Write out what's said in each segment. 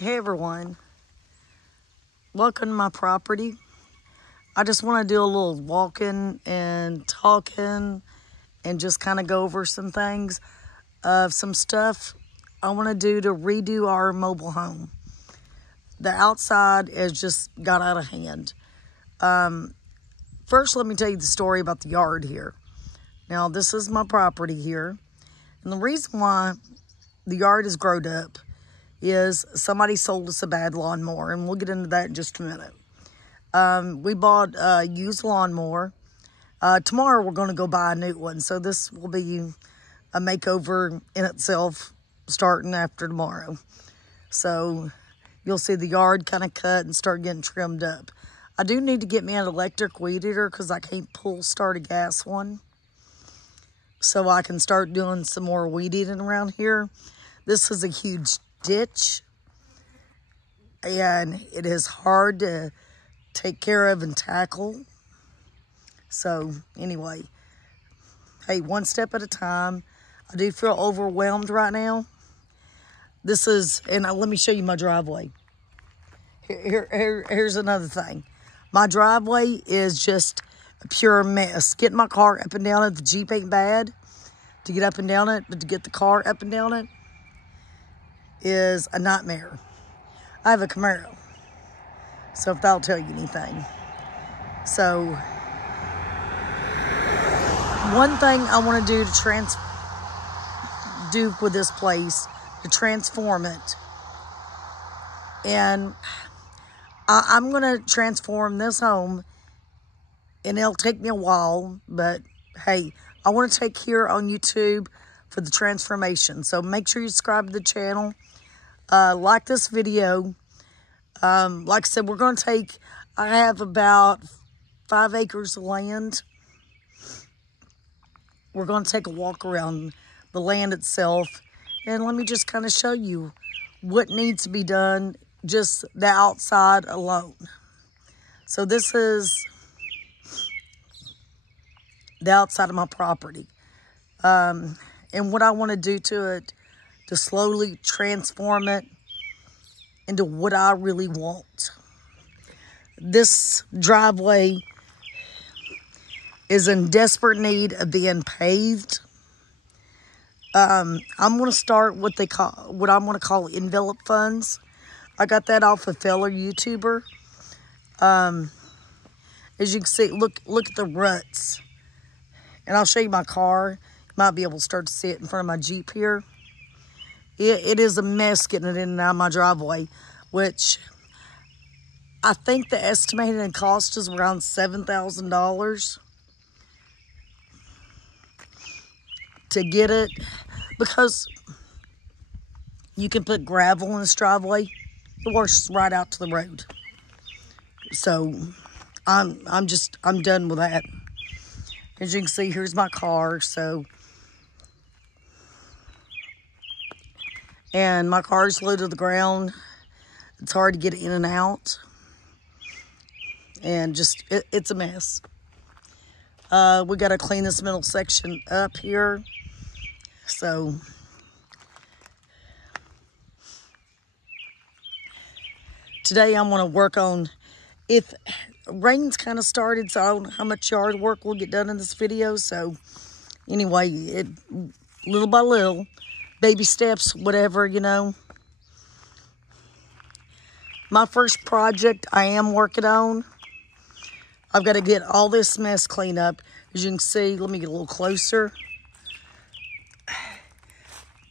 Hey everyone, welcome to my property. I just want to do a little walking and talking and just kind of go over some things of some stuff I want to do to redo our mobile home. The outside has just got out of hand. First, let me tell you the story about the yard here. Now, this is my property here, and the reason why the yard is grown up is somebody sold us a bad lawnmower, and we'll get into that in just a minute. We bought a used lawnmower. Tomorrow we're going to go buy a new one, so this will be a makeover in itself starting after tomorrow. So you'll see the yard kind of cut and start getting trimmed up. I do need to get me an electric weed eater because I can't start a gas one. So I can start doing some more weed eating around here. This is a huge ditch, and it is hard to take care of and tackle. So anyway, hey, one step at a time. I do feel overwhelmed right now. This is, and let me show you my driveway. Here's another thing. My driveway is just a pure mess. Getting my car up and down it, the Jeep ain't bad to get up and down it, but to get the car up and down it is a nightmare. I have a Camaro, so if that'll tell you anything. So one thing I want to do to do with this place, to transform it, and I'm going to transform this home, and it'll take me a while, but hey, I want to take here on YouTube for the transformation. So make sure you subscribe to the channel. Like this video. Like I said, we're going to I have about 5 acres of land. We're going to take a walk around the land itself. And let me just kind of show you what needs to be done, just the outside alone. So this is the outside of my property. And what I want to do to it, to slowly transform it into what I really want. This driveway is in desperate need of being paved. I'm going to start what I'm going to call envelope funds. I got that off a fellow YouTuber. As you can see, look at the ruts. And I'll show you my car. You might be able to start to see it in front of my Jeep here. It is a mess getting it in and out of my driveway, which I think the estimated cost is around $7,000 to get it, because you can put gravel in this driveway. It washes right out to the road. So I'm done with that. As you can see, here's my car. And my car's low to the ground. It's hard to get in and out. And just, it's a mess. We got to clean this middle section up here. So today I'm going to work on, if rain's kind of started, so I don't know how much yard work will get done in this video. So anyway, little by little, baby steps, whatever, you know. My first project I am working on, I've got to get all this mess cleaned up. As you can see, let me get a little closer.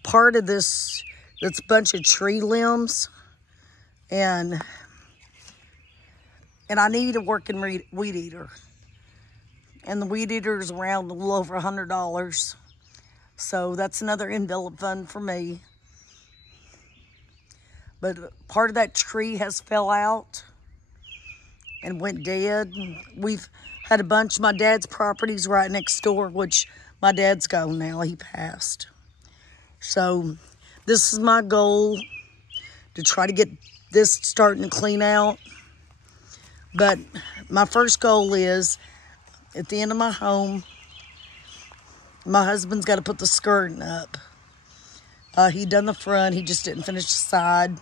Part of this, it's a bunch of tree limbs. And I need a working weed eater. And the weed eater is around a little over $100. So that's another envelope fund for me. But part of that tree has fell out and went dead. We've had a bunch. My dad's property's right next door, which my dad's gone now. He passed. So this is my goal, to try to get this starting to clean out. But my first goal is, at the end of my home, my husband's got to put the skirting up. He done the front. He just didn't finish the side.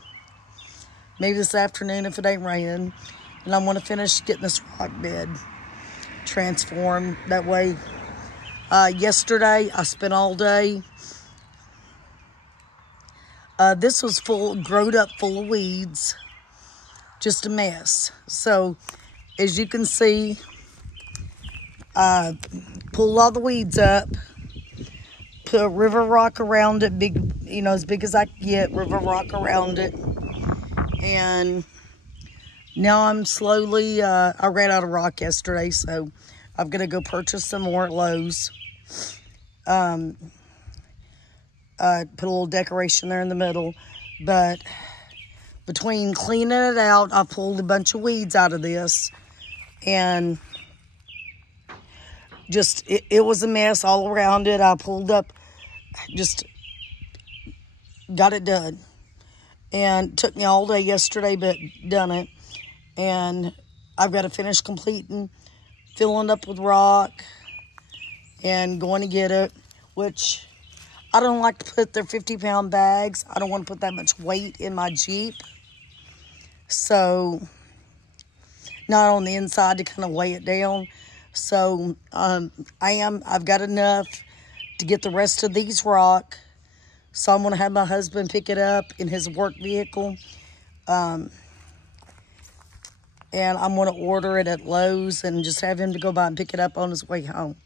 maybe this afternoon if it ain't raining. And I want to finish getting this rock bed transformed. That way, yesterday I spent all day. This was growed up full of weeds. Just a mess. So, as you can see, pulled all the weeds up. Put a river rock around it, big, as big as I can get, river rock around it. And now I'm slowly, I ran out of rock yesterday, so I'm going to go purchase some more at Lowe's. Put a little decoration there in the middle. But between cleaning it out, I pulled a bunch of weeds out of this. And just, it was a mess all around it. I pulled up, just got it done. And it took me all day yesterday, but done it. And I've got to finish completing, filling up with rock, and going to get it, which I don't like to put their 50-pound bags. I don't want to put that much weight in my Jeep. So, not on the inside to kind of weigh it down. So, I've got enough to get the rest of these rock. So, I'm going to have my husband pick it up in his work vehicle. And I'm going to order it at Lowe's and just have him to go by and pick it up on his way home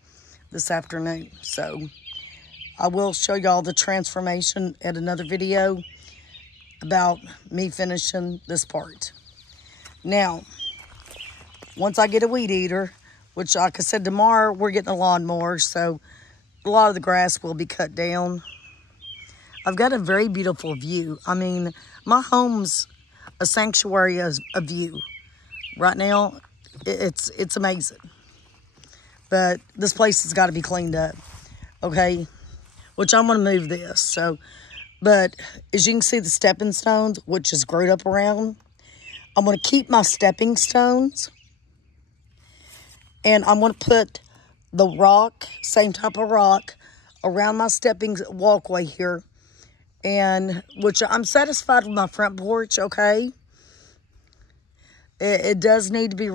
this afternoon. So, I will show y'all the transformation at another video about me finishing this part. Now, once I get a weed eater, which, like I said, tomorrow we're getting a lawnmower, so a lot of the grass will be cut down. I've got a very beautiful view. I mean, my home's a sanctuary of view. Right now, it's amazing. But this place has got to be cleaned up, okay? Which I'm going to move this. So, but as you can see, the stepping stones, which is growed up around, I'm going to keep my stepping stones. And I'm going to put the rock, same type of rock, around my stepping walkway here. And, which I'm satisfied with my front porch, okay? It does need to be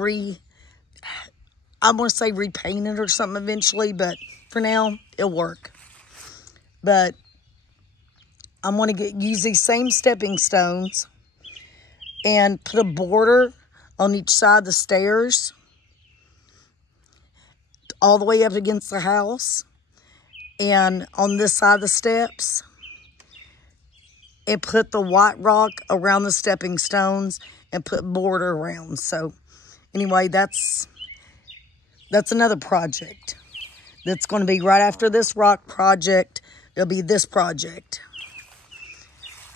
I'm going to say repainted or something eventually, but for now, it'll work. But I'm going to use these same stepping stones and put a border on each side of the stairs, all the way up against the house, and on this side of the steps, and put the white rock around the stepping stones and put border around. So anyway, that's another project that's going to be right after this rock project. It'll be this project.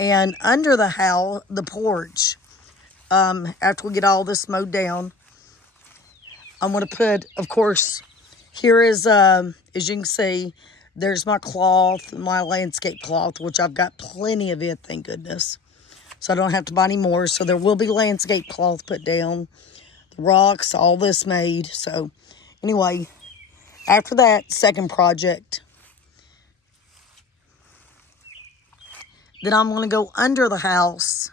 And under the house, the porch, after we get all this mowed down, I'm going to put, of course, here is, as you can see, there's my cloth, my landscape cloth, which I've got plenty of it, thank goodness. So I don't have to buy any more. So there will be landscape cloth put down, the rocks, all this made. So anyway, after that second project, then I'm going to go under the house,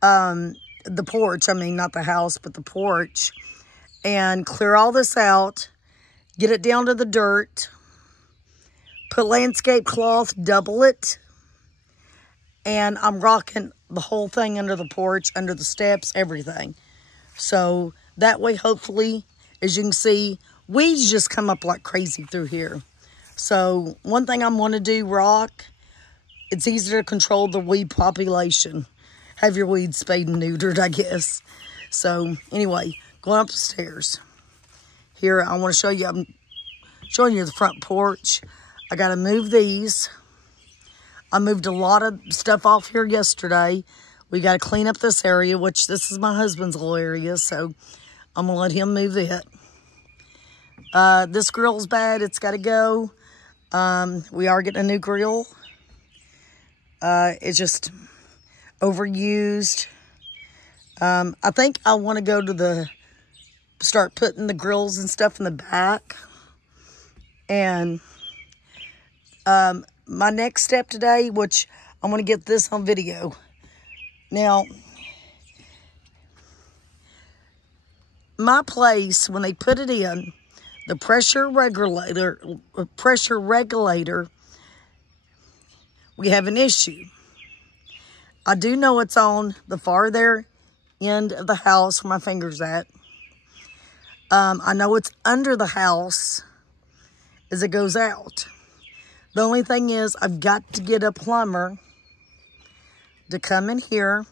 the porch, I mean, not the house, but the porch, and clear all this out, get it down to the dirt, put landscape cloth, double it, and I'm rocking the whole thing under the porch, under the steps, everything. So that way, hopefully, as you can see, weeds just come up like crazy through here. So one thing I'm going to do, rock, it's easier to control the weed population. Have your weeds spayed and neutered, I guess. So anyway, going up the stairs. Here, I want to show you, I'm showing you the front porch. I got to move these. I moved a lot of stuff off here yesterday. We got to clean up this area, which this is my husband's little area, so I'm going to let him move it. This grill's bad. It's got to go. We are getting a new grill. It's just overused. I think I want to go to start putting the grills and stuff in the back. And my next step today, which I'm going to get this on video. Now, my place, when they put it in, the pressure regulator, we have an issue. I do know it's on the farther end of the house where my finger's at. I know it's under the house as it goes out. The only thing is I've got to get a plumber to come in here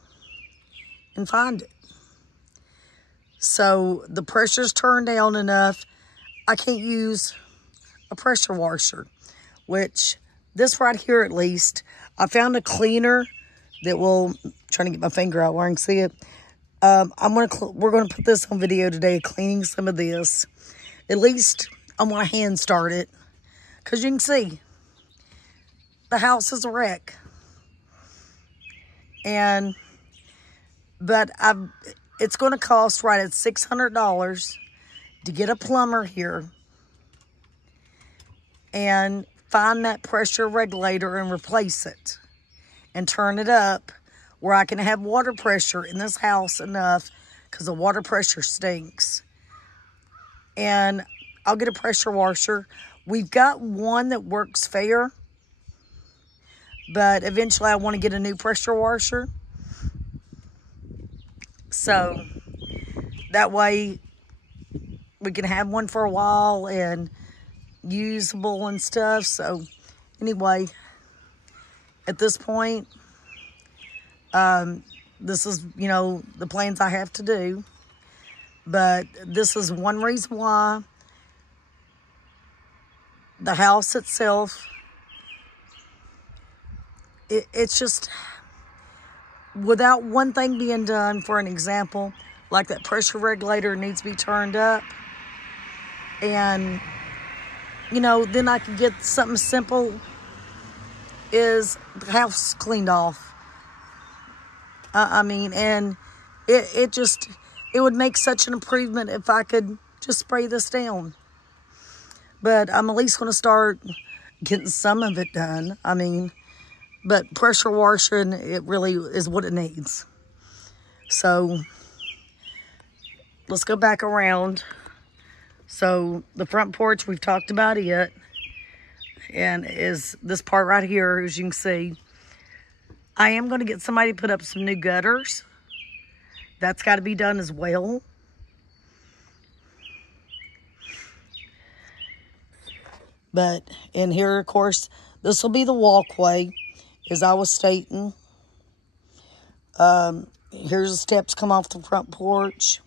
and find it. So the pressure's turned down enough. I can't use a pressure washer, which this right here at least, I found a cleaner that will, trying to get my finger out where I can see it. We're gonna put this on video today, cleaning some of this. At least I want to hand start it, because you can see the house is a wreck. But it's going to cost right at $600 to get a plumber here and find that pressure regulator and replace it and turn it up where I can have water pressure in this house enough, because the water pressure stinks. And I'll get a pressure washer. We've got one that works fair, but eventually I want to get a new pressure washer. So that way we can have one for a while and usable and stuff. So anyway, at this point, this is, you know, the plans I have to do. But this is one reason why the house itself, it's just, without one thing being done, for an example, like that pressure regulator needs to be turned up. And, you know, then I could get something simple is the house cleaned off. I mean, and it would make such an improvement if I could just spray this down. But I'm at least going to start getting some of it done. I mean, but pressure washing, it really is what it needs. So let's go back around. So the front porch, we've talked about it. And is this part right here, as you can see. I am going to get somebody to put up some new gutters. That's got to be done as well. But in here, of course, this will be the walkway, as I was stating. Here's the steps come off the front porch.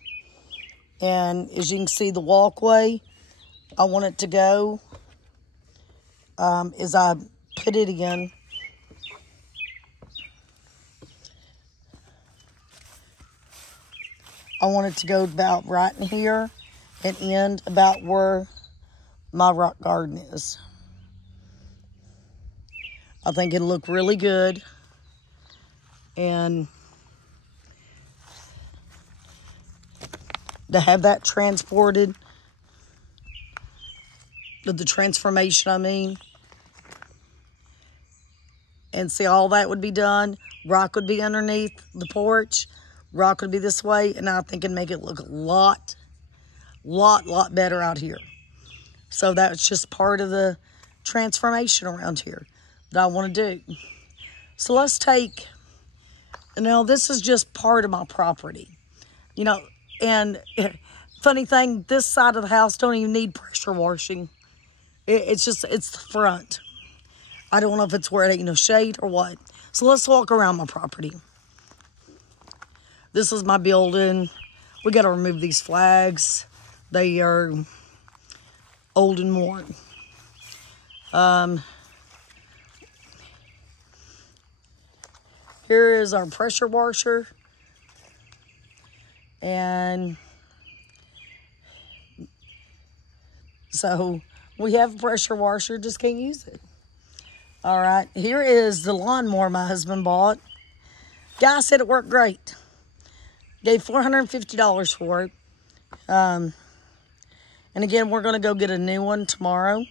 And as you can see, the walkway, I want it to go as I put it in. I want it to go about right in here and end about where my rock garden is. I think it'll look really good. And to have that transported, the transformation, I mean, and see, all that would be done. Rock would be underneath the porch. Rock would be this way, and I think it'd make it look a lot better out here. So that's just part of the transformation around here that I want to do. So let's take, you know, this is just part of my property, you know, and funny thing, this side of the house don't even need pressure washing. It's just, it's the front. I don't know if it's where it ain't no shade or what. So let's walk around my property. This is my building. We got to remove these flags. They are old and worn. Here is our pressure washer. And so we have a pressure washer, just can't use it. All right, here is the lawnmower my husband bought. Guy said it worked great. Gave $450 for it. And again, we're going to go get a new one tomorrow.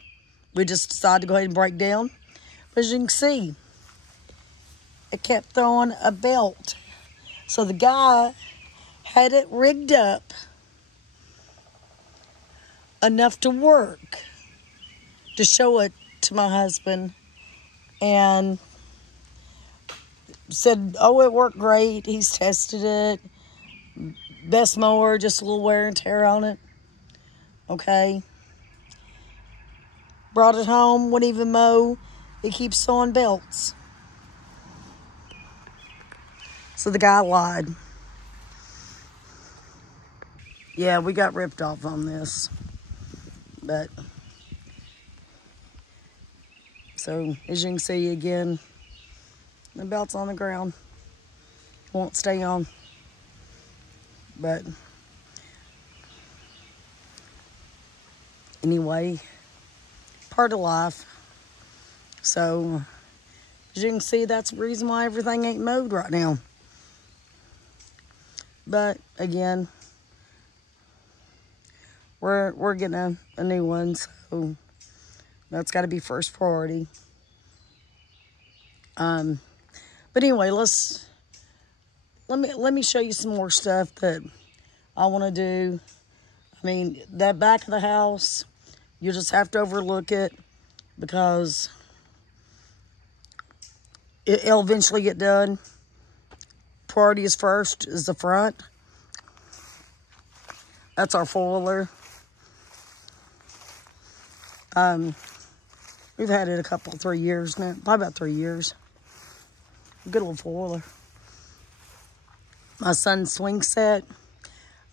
We just decided to go ahead and break down. But as you can see, it kept throwing a belt So the guy had it rigged up enough to work, to show it to my husband, and said, oh, it worked great. He's tested it. Best mower, just a little wear and tear on it. Okay. Brought it home, wouldn't even mow. It keeps sewing belts. So the guy lied. Yeah, we got ripped off on this. But, so as you can see again, the belt's on the ground. Won't stay on. But anyway, part of life. So as you can see, that's the reason why everything ain't mowed right now. But again, we're getting a new one, so that's got to be first priority. But anyway, let me show you some more stuff that I want to do. I mean, that back of the house, you just have to overlook it because it'll eventually get done. Priority is first, is the front. That's our four-wheeler. We've had it 3 years now, probably about 3 years. Good old four-wheeler. My son's swing set.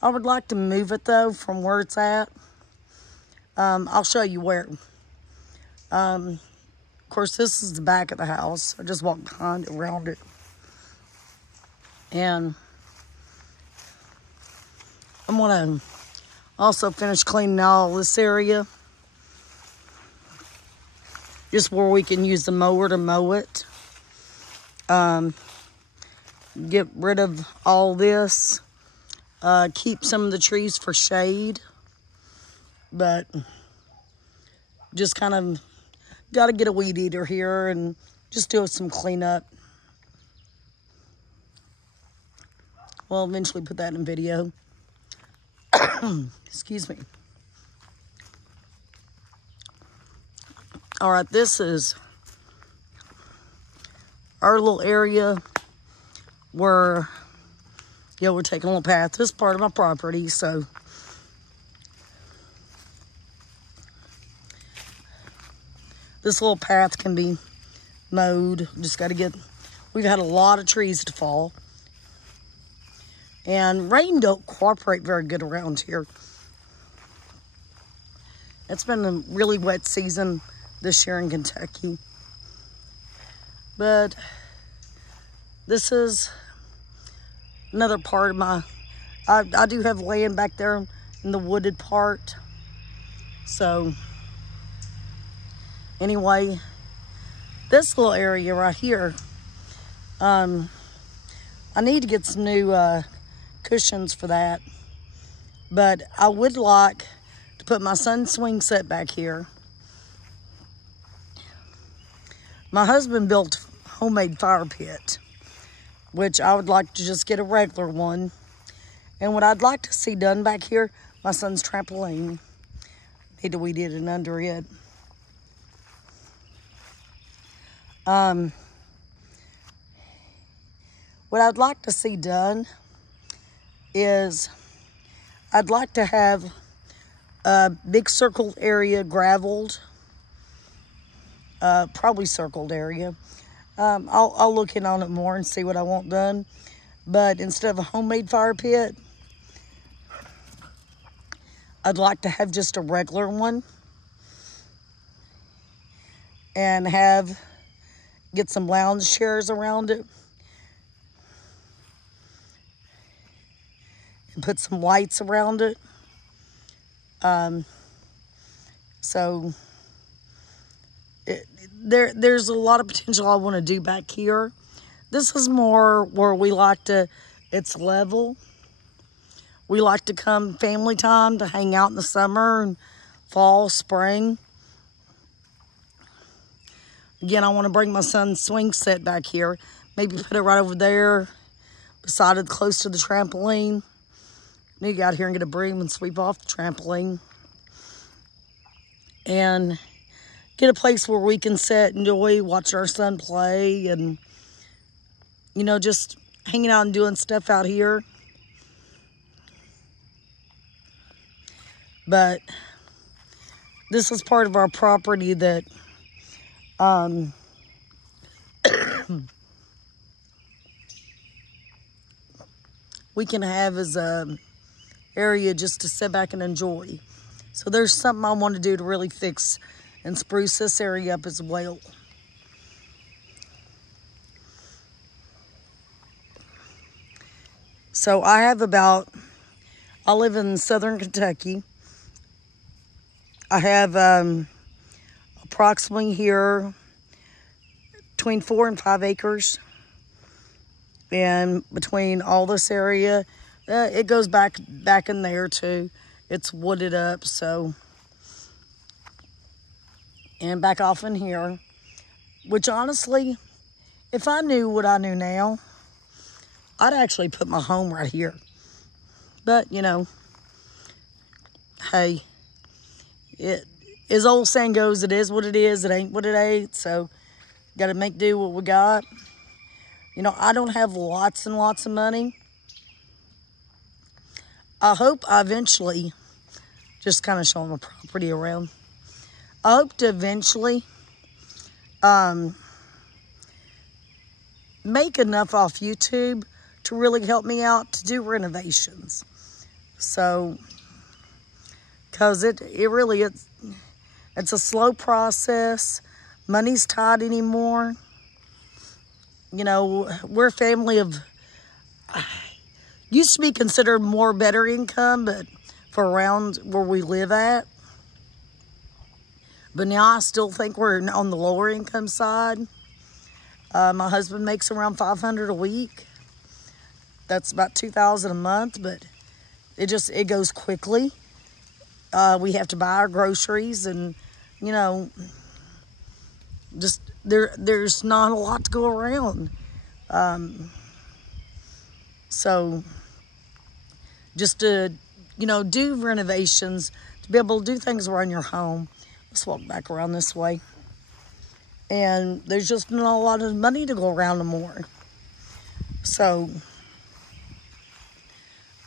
I would like to move it though from where it's at. I'll show you where. Of course, this is the back of the house. I just walked behind it, around it. And I'm gonna also finish cleaning all this area. Just where we can use the mower to mow it. Get rid of all this. Keep some of the trees for shade. But just kind of got to get a weed eater here and just do some cleanup. We'll eventually put that in video. Excuse me. All right, this is our little area where, yeah, we're taking a little path. This is part of my property, so this little path can be mowed. Just got to get, we've had a lot of trees to fall. And rain don't cooperate very good around here. It's been a really wet season this year in Kentucky. But this is another part of my, I do have land back there in the wooded part. So anyway, this little area right here, I need to get some new cushions for that. But I would like to put my son's swing set back here. My husband built a homemade fire pit, which I would like to just get a regular one. And what I'd like to see done back here, my son's trampoline. Need to weed it under it. What I'd like to see done is I'd like to have a big circled area graveled. Probably circled area. I'll look in on it more and see what I want done. But instead of a homemade fire pit, I'd like to have just a regular one. And get some lounge chairs around it. And put some lights around it. So there's a lot of potential I want to do back here. This is more where we like to, it's level. We like to come family time to hang out in the summer and fall, spring. Again, I want to bring my son's swing set back here. Maybe put it right over there. close to the trampoline. Need to get out here and get a broom and sweep off the trampoline. And get a place where we can sit, enjoy, watch our son play, and, you know, just hanging out and doing stuff out here. But this is part of our property that we can have as a area just to sit back and enjoy. So there's something I want to do to really fix and spruce this area up as well. So I live in southern Kentucky. I have approximately here between 4 and 5 acres. And between all this area, it goes back in there too. It's wooded up, so. And back off in here, which honestly, if I knew what I knew now, I'd actually put my home right here. But, you know, hey, as old saying goes, it is what it is. It ain't what it ain't. So, got to make do what we got. You know, I don't have lots and lots of money. I hope I eventually, just kind of showing my property around. I hope to eventually make enough off YouTube to really help me out to do renovations. So, because it's a slow process. Money's tight anymore. You know, we're a family of, used to be considered more better income, but for around where we live at. But now I still think we're on the lower income side. My husband makes around $500 a week. That's about $2,000 a month, but it goes quickly. We have to buy our groceries, and, you know, just there's not a lot to go around. So just to, you know, do renovations, to be able to do things around your home. Let's walk back around this way. And there's just not a lot of money to go around anymore. So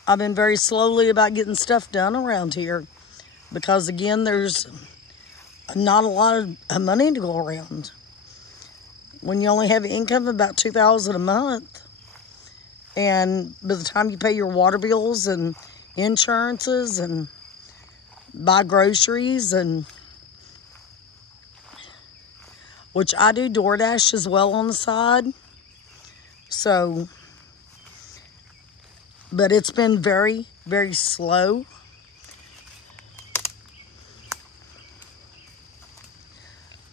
I've been very slowly about getting stuff done around here, because again, there's not a lot of money to go around. When you only have an income of about $2,000 a month, and by the time you pay your water bills and insurances and buy groceries, and which I do DoorDash as well on the side. So, but it's been very, very slow.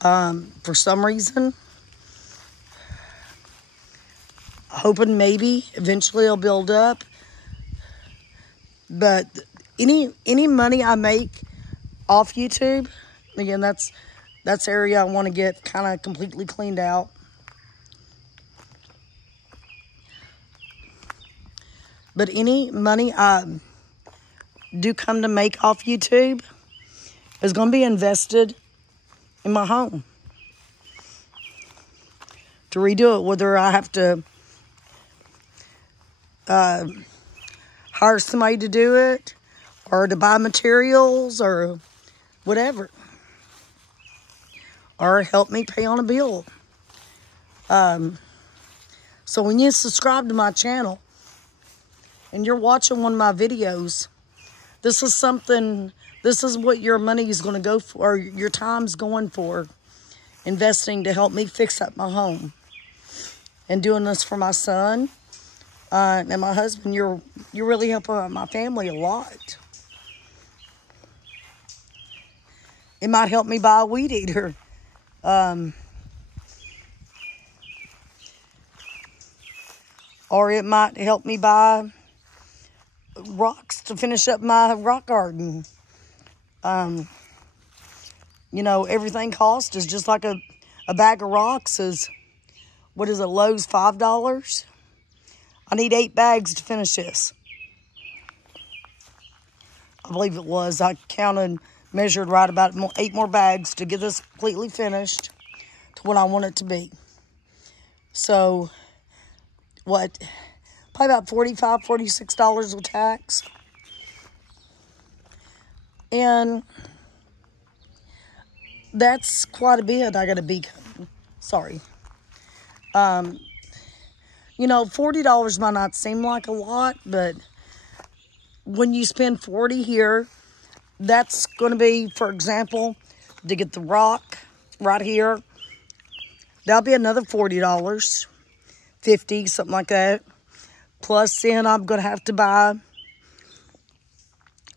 For some reason, hoping maybe eventually it'll build up. But any money I make off YouTube, again, that's area I want to get kind of completely cleaned out. But any money I do come to make off YouTube is going to be invested in my home to redo it, whether I have to hire somebody to do it, or to buy materials, or whatever, or help me pay on a bill. So when you subscribe to my channel and you're watching one of my videos, this is what your money is going to go for, or your time's going for, investing to help me fix up my home. And doing this for my son and my husband, you're really helping my family a lot. It might help me buy a weed eater. Or it might help me buy rocks to finish up my rock garden. You know, everything costs is just like a bag of rocks is, what is it, Lowe's $5? I need 8 bags to finish this. I believe it was. I counted, measured right about 8 more bags to get this completely finished to what I want it to be. So, what? Probably about $45, $46 with tax. And that's quite a bit. I got to be, sorry. You know, $40 might not seem like a lot, but when you spend $40 here, that's going to be, for example, to get the rock right here. That'll be another $40, $50, something like that. Plus, then I'm going to have to buy,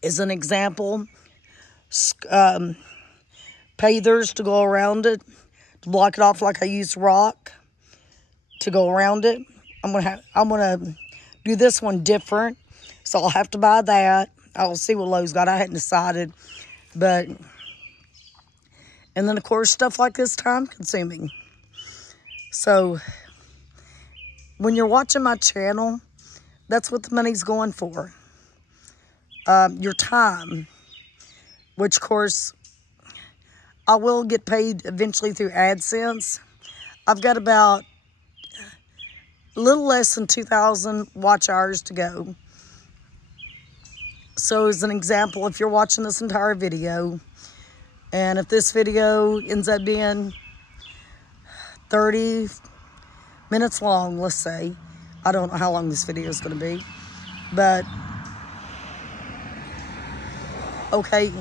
as an example, pavers to go around it, to block it off like I used rock to go around it. I'm gonna do this one different, so I'll have to buy that. I'll see what Lowe's got. I hadn't decided, but and then of course stuff like this time consuming. So when you're watching my channel, that's what the money's going for. Your time, which of course I will get paid eventually through AdSense. I've got about a little less than 2,000 watch hours to go. So as an example, if you're watching this entire video, and if this video ends up being 30 minutes long, let's say, I don't know how long this video is going to be, but okay,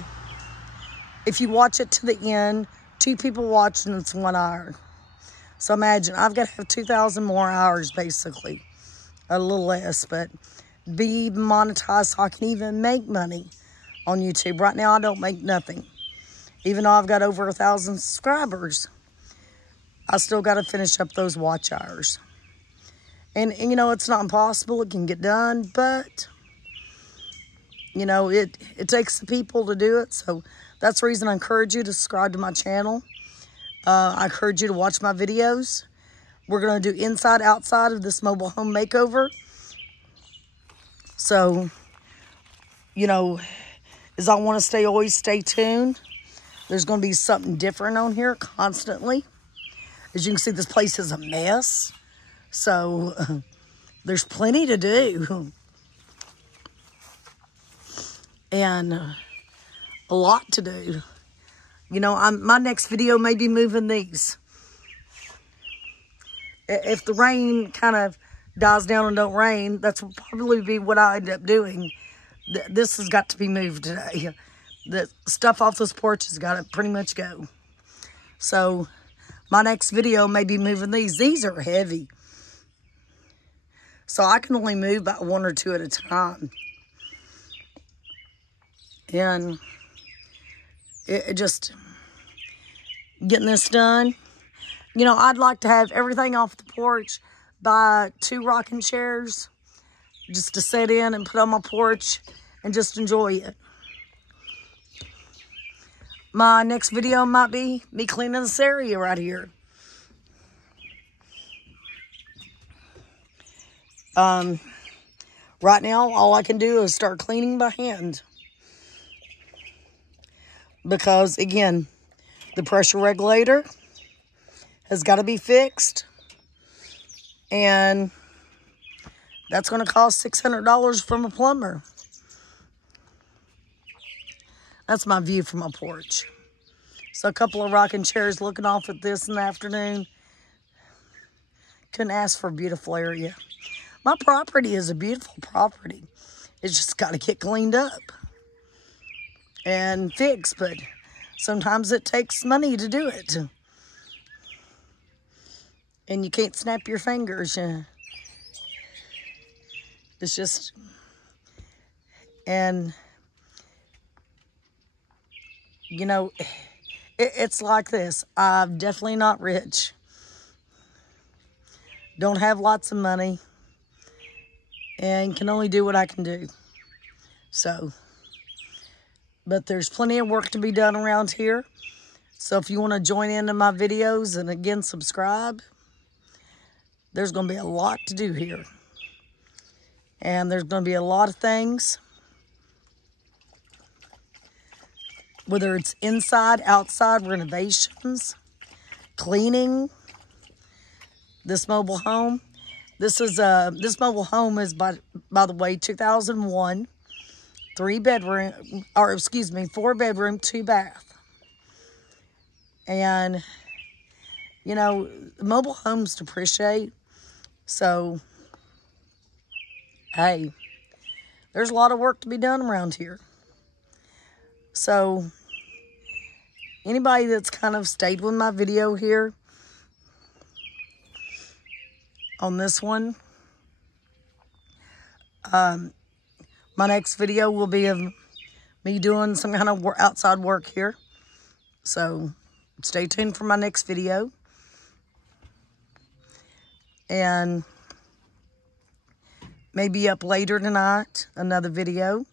if you watch it to the end, 2 people watching, it's 1 hour. So imagine, I've got to have 2,000 more hours, basically. A little less, but be monetized so I can even make money on YouTube. Right now, I don't make nothing. Even though I've got over 1,000 subscribers, I still got to finish up those watch hours. And, you know, it's not impossible. It can get done, but, you know, it takes the people to do it. So that's the reason I encourage you to subscribe to my channel. I encourage you to watch my videos. We're going to do inside, outside of this mobile home makeover. So, you know, as I want to always stay tuned. There's going to be something different on here constantly. As you can see, this place is a mess. So, there's plenty to do. And a lot to do. You know, my next video may be moving these. If the rain kind of dies down and don't rain, that's probably be what I end up doing. This has got to be moved today. The stuff off this porch has got to pretty much go. So, my next video may be moving these. These are heavy. So, I can only move about 1 or 2 at a time. And it just, getting this done. You know, I'd like to have everything off the porch, buy 2 rocking chairs just to sit in and put on my porch and just enjoy it. My next video might be me cleaning this area right here. Right now, all I can do is start cleaning by hand. Because, again, the pressure regulator has got to be fixed. And that's going to cost $600 from a plumber. That's my view from my porch. So a couple of rocking chairs looking off at this in the afternoon. Couldn't ask for a beautiful area. My property is a beautiful property. It's just got to get cleaned up and fixed, but sometimes it takes money to do it. And you can't snap your fingers. It's just, and, you know, it's like this. I'm definitely not rich. Don't have lots of money. And can only do what I can do. So, but there's plenty of work to be done around here. So if you want to join into my videos and again subscribe, there's going to be a lot to do here. And there's going to be a lot of things, whether it's inside, outside, renovations, cleaning. This mobile home. This mobile home is, by the way, 2001, 4 bedroom, 2 bath. And, you know, mobile homes depreciate. So, hey, there's a lot of work to be done around here. So, anybody that's kind of stayed with my video here on this one, my next video will be of me doing some kind of outside work here. So, stay tuned for my next video. And maybe up later tonight, another video.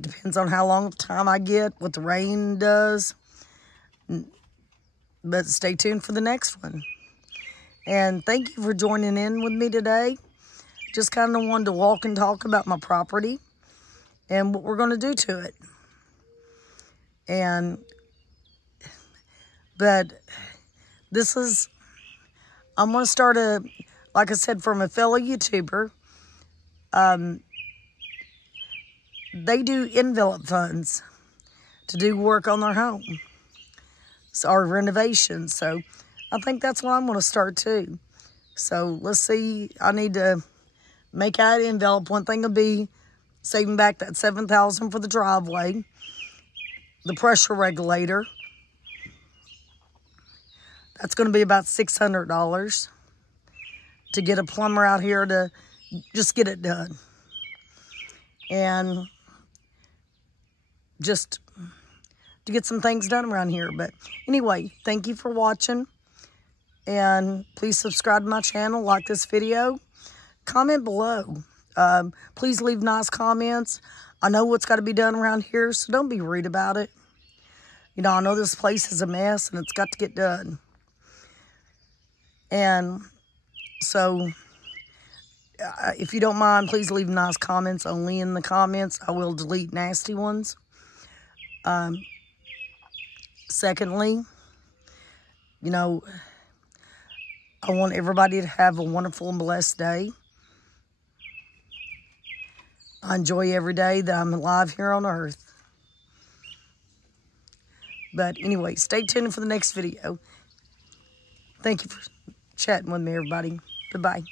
Depends on how long of time I get, what the rain does. But stay tuned for the next one. And thank you for joining in with me today. Just kind of wanted to walk and talk about my property and what we're going to do to it. But this is, I'm going to start like I said, from a fellow YouTuber. They do envelope funds to do work on their home, or renovations. So I think that's what I'm going to start too. So let's see. I need to make out an envelope. One thing will be saving back that $7,000 for the driveway, the pressure regulator. That's going to be about $600 to get a plumber out here to just get it done. And just to get some things done around here. But anyway, thank you for watching. And please subscribe to my channel, like this video, comment below. Please leave nice comments. I know what's got to be done around here, so don't be rude about it. You know, I know this place is a mess and it's got to get done. And so, if you don't mind, please leave nice comments. Only in the comments. I will delete nasty ones. Secondly, you know, I want everybody to have a wonderful and blessed day. I enjoy every day that I'm alive here on earth. But anyway, stay tuned for the next video. Thank you for chatting with me, everybody. Goodbye.